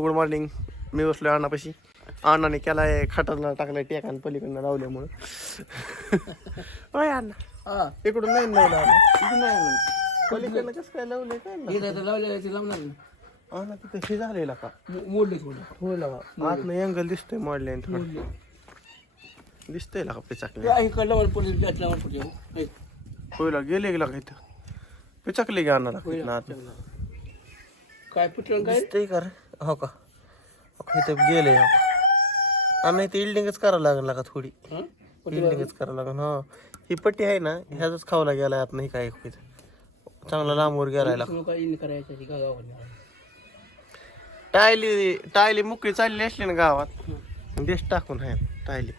Good morning. मी बसलो अण्णापाशी. अण्णाने केलाय खटाला टाकलाय टेकान पलीकडनं लावल्यामुळं. होय अण्णा इकडून नाही लावलं पलीकडनं कसं काय लावलंय काय अण्णा तिथे हे झालेला का मोडले थोडं हो लावा आतनं अँगल दिसतोय मॉडले थोडं दिसतंय का पिचाकले होयला गेले गेला का इथं पिचाकले गे अण्णाला काय पटलं काय दिसतंय का रे हो का इथं गेले आम्ही इथे इल्डिंगच करावं लागेल का थोडी इल्डिंगच करावं लागेल हा ही पट्टी आहे ना ह्याच खावला गेलाय आत नाही काय चांगला लांबवर गेलाय टायली मुकळी चालली असली ना गावात देश टाकून आहे टायली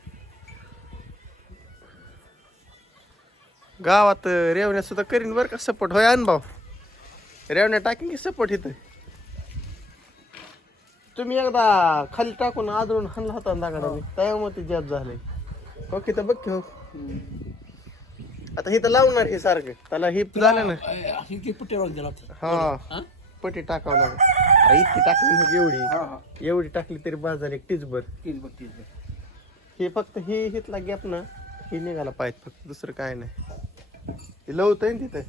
गावात रेवण्या सुद्धा करीन बरं का सपोर्ट होय अनुभव रेवण्या टाकीन की सपोर्ट इथं तुम्ही एकदा खाली टाकून आदळून हाणला होता दागडाने त्यामुळे ते जास्त झालंय ओके तर बघ हो आता हे तर लावणार हे सारखं त्याला हे झालं ना हा पट्टी टाकावं लागेल अरे इतकी टाकली एवढी टाकली तरी बाज झाली टीचभर हे फक्त हे हितला गॅप ना हे निघाला पाहिजे फक्त दुसरं काय नाही हे लवतंय ना तिथं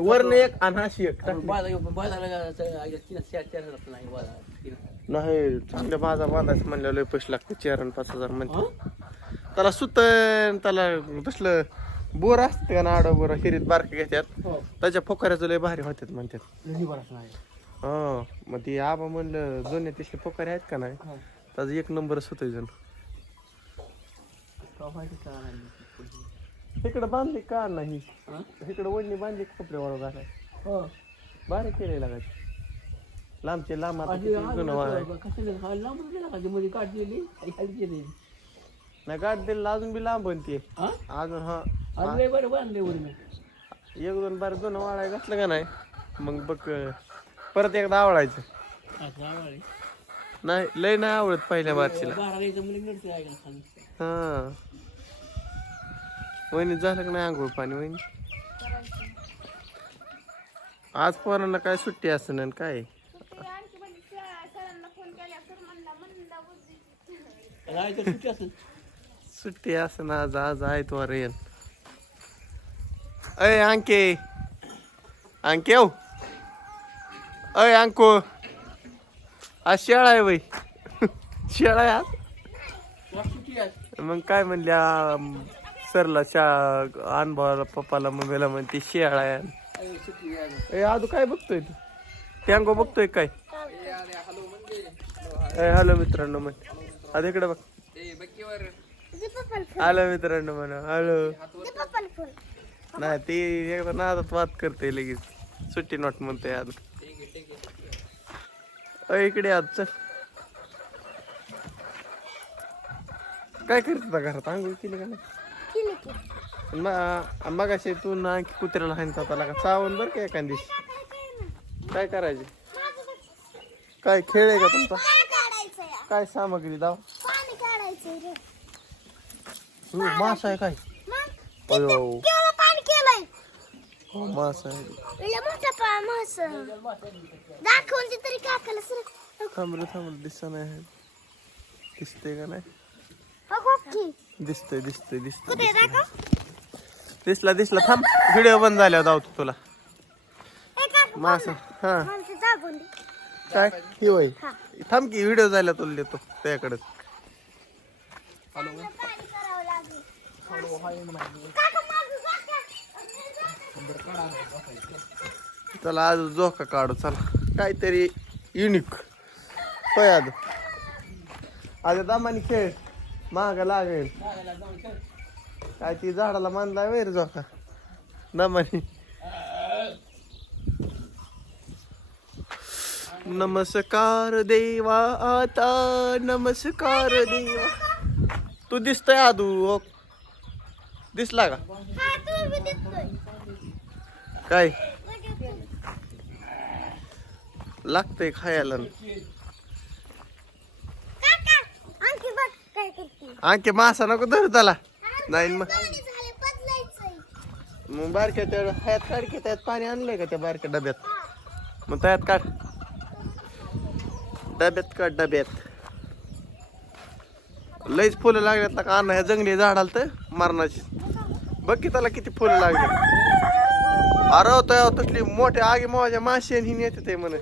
वरनं एक आणि अशी एक नाही चांगल्या बाजा बांधायचं म्हणलं लय पैसे लागते 4,000-5,000 म्हणते त्याला सुत त्याला तसलं बोर असते का ना आडो बोर हिरीत बारके घेतात त्याच्या फोकाऱ्याचं लय भारी होतात म्हणतात हा मग ती आबा म्हणलं जुन्या तिथले फोकारे आहेत का नाही त्याचा एक नंबरच होतोय जण इकडं बांधली का नाही इकडं वडणी बांधली कपडे वाळू घालाय बारीक केलेला का लांबचे लांब नाही गाठ दिलं अजून बी लांब बनते अजून हा एक दोन बार दोन वाळाय घातलं का नाही मग बघ परत एकदा आवडायचं नाही लय नाही आवडत पहिल्या बारशीला हा वहिनी झालं का नाही आंघोळ पाणी वहिनी आज पोरांना काय सुट्टी असं काय सुट्टी असं आज आज आहे तो रेन अय अंके अंके अय अंको आज शेळा आहे बाई शेळा आहे आज मग काय म्हणल्या सरला अनुभवाला पप्पाला मम्मीला म्हणते शेळा आहे आदू काय बघतोय तू टँगो बघतोय काय हॅलो मित्रांनो म्हण आता इकडे बघ हॅलो मित्रांनो म्हणा हॅलो नाही ती एकदा नादात वाद करते लगेच सुट्टी नोट म्हणते आज इकडे आज चल काय करत घरात आंघोळ केली का नाही मग असे तू ना कुत्र्याला हाणता त्याला का चावून बरं का एखाद दिवशी काय करायचे काय खेळ आहे का तुमचा काय सामग्री दाव मास आहे काय हो मास आहे थांबलं दिसत नाही दिसते का नाही दिसतोय दिसला थांब व्हिडिओ बंद झाल्यावर धावतो तुला मास हा काय ही होय थांब की व्हिडिओ झाल्या तुला देतो त्याकडे चला आज झोका काढू चला काहीतरी युनिक होय आज दामानी खेळ महाग लागेल काय ती झाडाला मानलाय वैर झोका दामानी नमस्कार देवा आता नमस्कार देवा तू दिसतोय आदू दिसला का काय लागतंय खायला आणखी मासा नको धरू त्याला नाही मग बारक्या त्या ह्यात काढ की त्यात पाणी आणलंय का त्या बारक्या डब्यात मग त्यात काढ डब्यात का डब्यात लईच फुलं लागल्यात ना का अण्णा ह्या जंगली झाडाला तर मरणाची. बघ की त्याला किती फुलं लागली. अरे होतं तसली मोठ्या आगी मोठ्या माशी आणि ही येते ते म्हणे.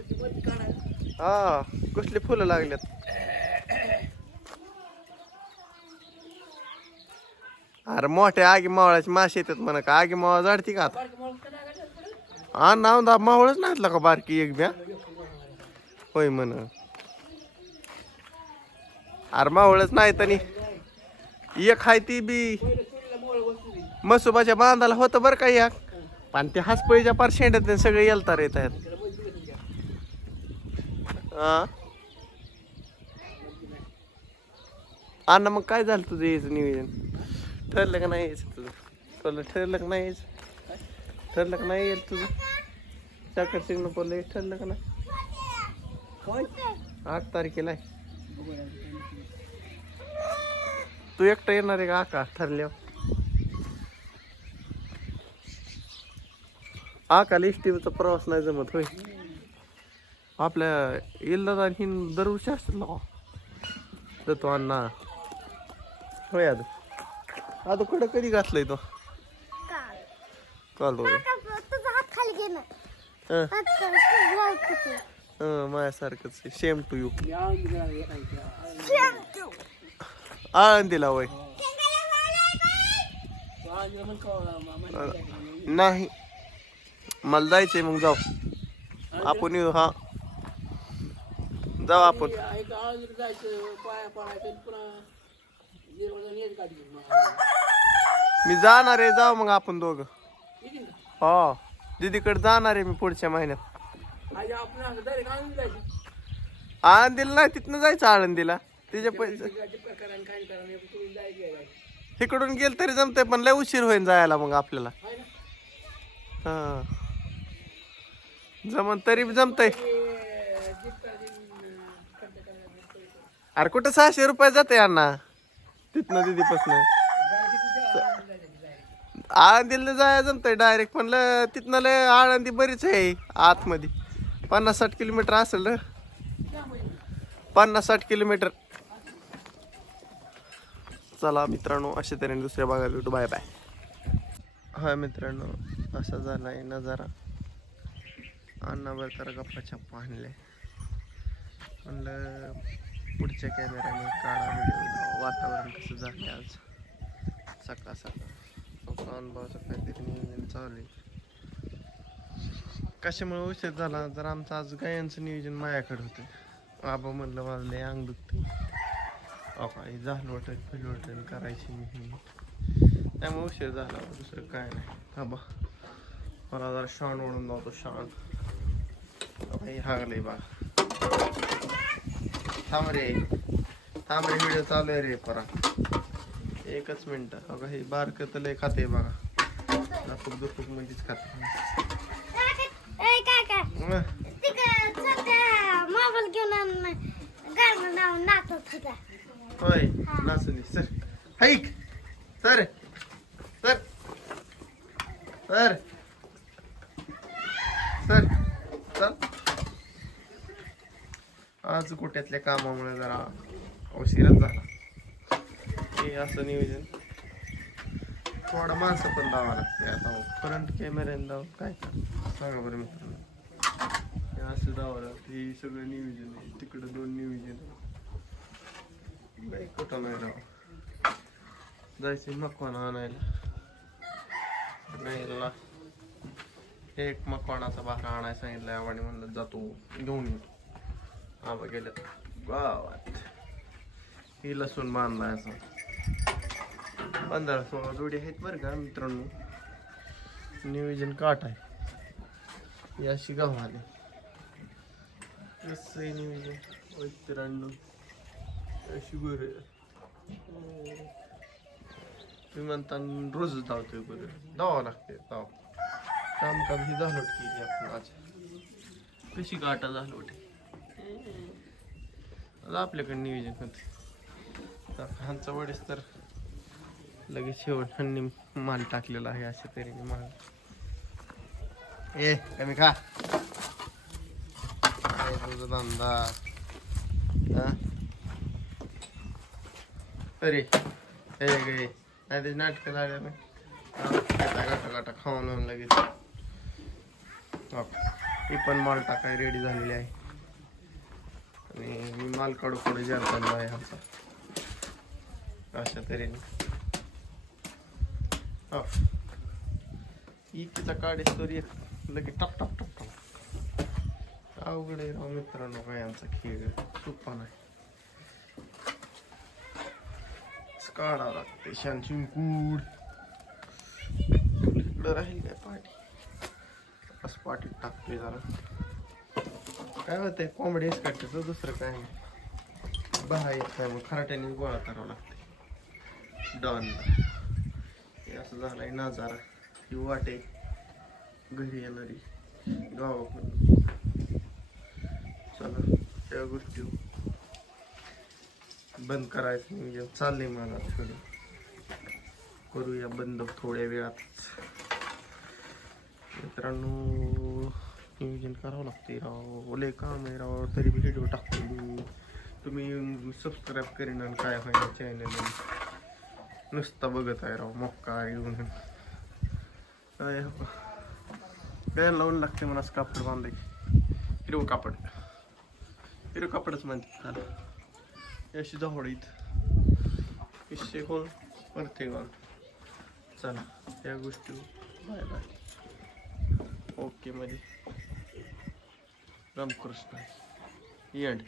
हा कसली फुलं लागल्यात. अरे मोठ्या आगी मावळाची माशी येतात म्हणा का आगी मावळा जाडती का आता. हा नाव दा मावळच नाहीतला का बारकी एक ब्या होय म्हण. अरे मावळच नाही तनी एक हाय ती बी मसोबाच्या बांधाला होतं बरं का एक. पण ते हसपळीच्या पार शेंड्यात सगळे येलतार येत आहेत. हा अण्णा मग काय झालं तुझं यायचं नियोजन ठरलं का नाही यायचं तुझं. तुला ठरलं का नाही यायचं. ठरलं का नाही येईल तुझं. चाकर सिग्न पडलं ठरलं का नाही. 8 तारखेला आहे. तू एकटा येणार आहे का आका ठरल्यावर. आकाला इष्टीचा प्रवास नाही जमत होय. आपल्या इल्ला ही दरवर्षी असतात ना जातो अण्णा होय. आता कुठं कधी घातलंय तो काल माझ्यासारखंच सेम टू यू. आळंदीला वय नाही मला जायचंय मग जाऊ आपण येऊ. हा जाऊ आपण. मी जाणार आहे जाऊ मग आपण दोघं. हो दीदीकडे जाणार आहे मी पुढच्या महिन्यात. आळंदीला नाही तिथनं जायचं आळंदीला तिच्या पैसे इकडून गेल तरी जमतंय पण लय उशीर होईन जायला मग आपल्याला. हा जमन तरी जमतंय. अरे कुठं 600 रुपये जाते अण्णा तिथनं दीदीपासून. आळंदीला जायला जमतंय डायरेक्ट पण तिथनं लय आळंदी बरीच आहे आतमध्ये 50-60 किलोमीटर असेल. 50-60 किलोमीटर. चला मित्रांनो अशा तऱ्हेने दुसऱ्या भागात भेटू. Bye bye. हा मित्रांनो असा झाला आहे नजारा. अण्णावर तर गप्पा छप्पा आणले म्हणलं पुढच्या कॅमेऱ्याने काढा व्हिडिओ. वातावरण कसं झालं आज सकाळ सकाळ अनुभवाचं काहीतरी नियोजन चालू आहे. कशामुळे उशीर झाला जर आमचं आज गायांचं नियोजन माझ्याकडे होतं. आबा म्हणलं मला लय अंग दुखते काही झालं वाटत फिलवटन करायची मी त्यामुळे उशीर झाला. दुसरं काय नाही. आबा मला जरा शाण ओढून जातो. शाण हागले बा. थांब रे व्हिडिओ चालू आहे रे परा. एकच मिनिट. बघा हे बारक तर लय खाते बघा. नापूक दुपूक म्हणजेच खाते. होय नाचणी sir hike sir sir sir sir चल. आज कुठ्यातल्या कामामुळे जरा उशीरच झाला. हे असं नियोजन थोडा माणसं पण लावा लागते. आता फ्रंट कॅमेऱ्याने लावून काय सांगा बरं मित्रांनो. असं जावं लागतं. हे सगळं नियोजन आहे. तिकडं 2 नियोजन आहे. कुठं नाही राव जायचं मकवाना आणायला. नाहीला एक मकवानाचा भारा आणायला सांगितलं आणि म्हणलं जातो घेऊन येतो. आबा गेले गावात. ही लसूण बांधलाय असं 15-16 जोडी आहेत बरं का मित्रांनो. नियोजन काट आहे. ही अशी गाव आली कसं आहे नियोजन मित्रांनो. अशी बरं तुम्ही म्हणता रोजच धावतोय बरं धावावं लागते. धाव कामकाम ही झालोट केली आपण आज. कशी गाठा झालोट आपल्याकडे नियोजन होते. ह्यांचा वडीस तर लगेच शेवट ह्यांनी माल टाकलेला आहे अशा तऱ्हेने माल. ए कमी खा तुझा धंदा तरी हे गे नाही ते नाटकं लागलं ना गाठा गाठा खाऊन आणून लगेच ही पण माल टाकाय रेडी झालेली आहे आणि मी माल काढू पुढे जाताना आहे आमचा अशा तऱ्हेने इकीचा काढे तरी लगेच टप टप टप टप अवघड आहे राव मित्रांनो काय आमचा खेळ सोपा नाही काढावं लागते शान चिंकूड इकडं राहील काय पाठी असं पाठीत टाकतोय जरा काय होतंय कोंबडीच काढते दुसरं काय नाही बहा येत नाही मग खराट्याने गोळा करावं लागते डॉन हे असं झालंय नजारा ही वाटे घरी येणारी गावाकडून चला त्या गोष्टी बंद करायचं नियोजन चाललंय मला थोडं करूया बंद थोड्या वेळात मित्रांनो नियोजन करावं लागते राव लय काम आहे राव तरी बी व्हिडिओ टाकतो मी तुम्ही सबस्क्राईब करीन आणि काय होईल चॅनल नुसता बघत आहे राव मक्का येऊन काय काय लावून लागते मला कापड बांधायची हिरवं कापडच म्हणते त्याला अशी जवळीत विषय कोण परते कोण चला या गोष्टी बाय बाय ओके मध्ये रामकृष्ण एंड